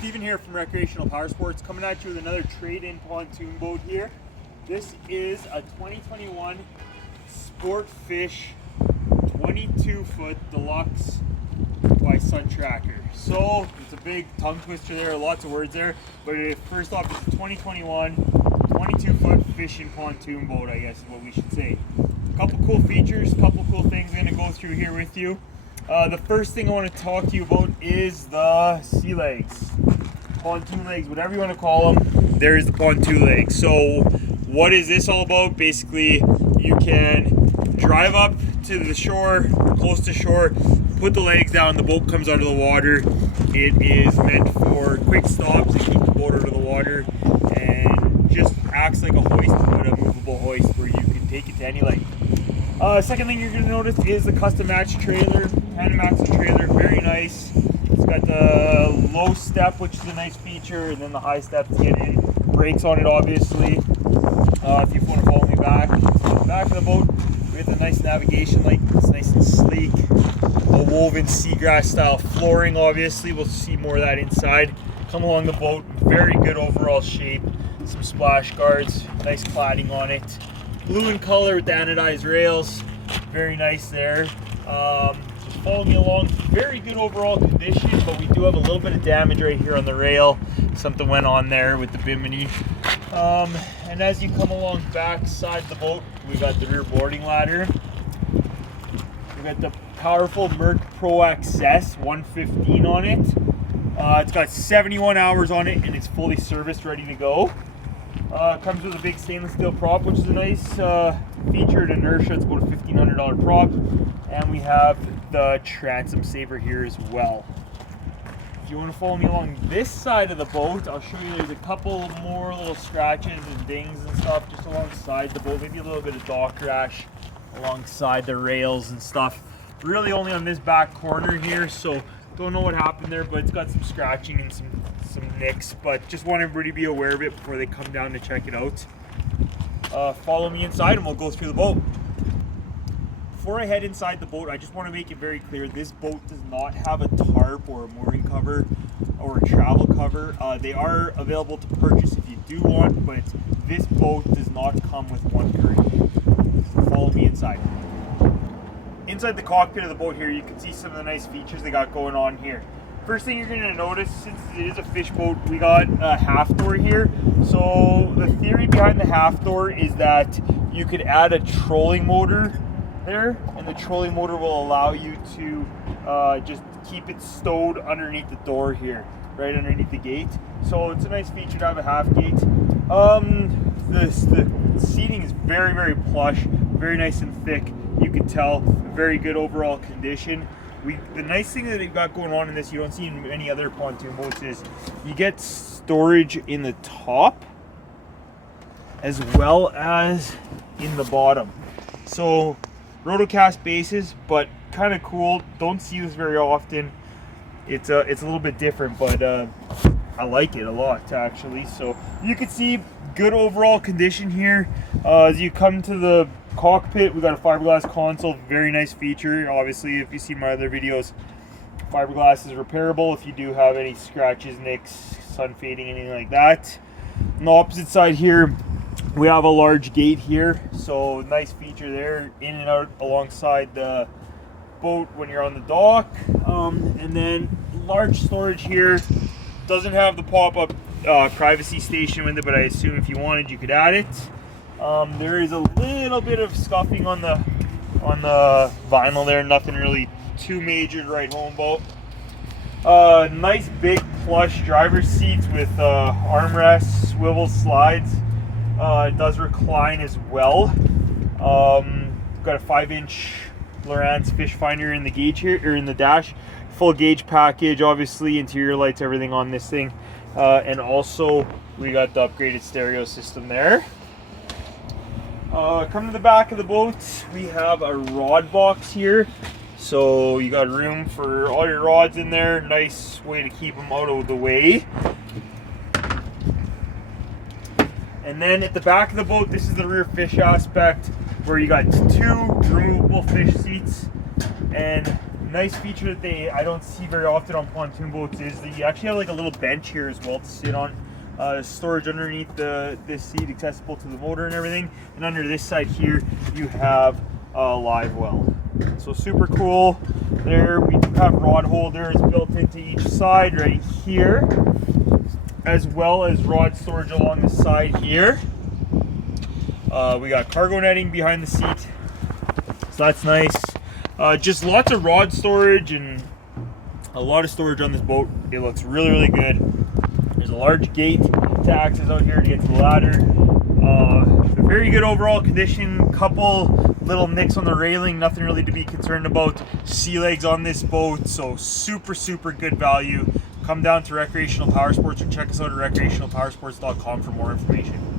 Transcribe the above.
Steven here from Recreational Power Sports, coming at you with another trade-in pontoon boat here. This is a 2021 Sportfish 22-foot Deluxe by Sun Tracker. So it's a big tongue twister there, lots of words there, but first off, it's a 2021 22-foot fishing pontoon boat, I guess is what we should say. A couple cool features, a couple cool things I'm going to go through here with you. The first thing I want to talk to you about is the sea legs, pontoon legs, whatever you want to call them. There's the pontoon legs. So what is this all about? Basically, you can drive up to the shore, close to shore, put the legs down, the boat comes out of the water. It is meant for quick stops to keep the boat out of the water, and just acts like a hoist, but a movable hoist where you can take it to any length. Second thing you're going to notice is the custom match trailer, Panamax trailer, very nice. It's got the low step, which is a nice feature, and then the high step to get in. Brakes on it, obviously. If you want to follow me back, the back of the boat, we have the nice navigation light. It's nice and sleek. A woven seagrass style flooring, obviously. We'll see more of that inside. Come along the boat, very good overall shape. Some splash guards, nice cladding on it. Blue in color with the anodized rails, very nice there. Just follow me along, very good overall condition, but we do have a little bit of damage right here on the rail. Something went on there with the bimini. And as you come along back side the boat, we got the rear boarding ladder. We got the powerful Mercury FourStroke 115 on it. It's got 71 hours on it and it's fully serviced, ready to go. Comes with a big stainless steel prop, which is a nice featured inertia. It's about a $1,500 prop. And we have the transom saver here as well. If you want to follow me along this side of the boat, I'll show you there's a couple more little scratches and dings and stuff just alongside the boat. Maybe a little bit of dock rash alongside the rails and stuff. Really only on this back corner here, so don't know what happened there, but it's got some scratching and some nicks, but just want everybody to be aware of it before they come down to check it out. Follow me inside and we'll go through the boat. Before I head inside the boat, I just want to make it very clear, this boat does not have a tarp or a mooring cover or a travel cover. They are available to purchase if you do want, but this boat does not come with one currently. Follow me inside. Inside the cockpit of the boat here, you can see some of the nice features they got going on here. First thing you're going to notice, since it is a fish boat, we got a half door here. So the theory behind the half door is that you could add a trolling motor there, and the trolling motor will allow you to just keep it stowed underneath the door here, right underneath the gate. So it's a nice feature to have a half gate. The seating is very, very plush, very nice and thick. You can tell, very good overall condition. The nice thing that they've got going on in this, you don't see in many other pontoon boats, is you get storage in the top as well as in the bottom. So rotocast bases, but kind of cool. Don't see this very often. It's a little bit different, but I like it a lot actually. So you can see good overall condition here. As you come to the cockpit, we got a fiberglass console, very nice feature. Obviously, if you see my other videos, fiberglass is repairable if you do have any scratches, nicks, sun fading, anything like that. On the opposite side here, we have a large gate here, so nice feature there, in and out alongside the boat when you're on the dock. And then large storage here. Doesn't have the pop-up privacy station with it, but I assume if you wanted you could add it. There is a little bit of scuffing on the vinyl there, nothing really too major to write home about. Nice big plush driver's seats with armrests, swivel slides. It does recline as well. Got a 5-inch Lowrance fish finder in the gauge here, or in the dash. Full gauge package, obviously interior lights, everything on this thing. And also we got the upgraded stereo system there. Come to the back of the boat, we have a rod box here. So you got room for all your rods in there. Nice way to keep them out of the way. And then at the back of the boat, this is the rear fish aspect, where you got two removable fish seats and Nice feature that I don't see very often on pontoon boats is that you actually have like a little bench here as well to sit on. Storage underneath this seat, accessible to the motor and everything. And under this side here, you have a Livewell. So super cool. There we do have rod holders built into each side right here, as well as rod storage along the side here. We got cargo netting behind the seat, so that's nice. Just lots of rod storage and a lot of storage on this boat. It looks really, really good. There's a large gate to access out here to get to the ladder. Very good overall condition. Couple little nicks on the railing, nothing really to be concerned about. Sea legs on this boat, so super, super good value. Come down to Recreational Powersports or check us out at recreationalpowersports.com for more information.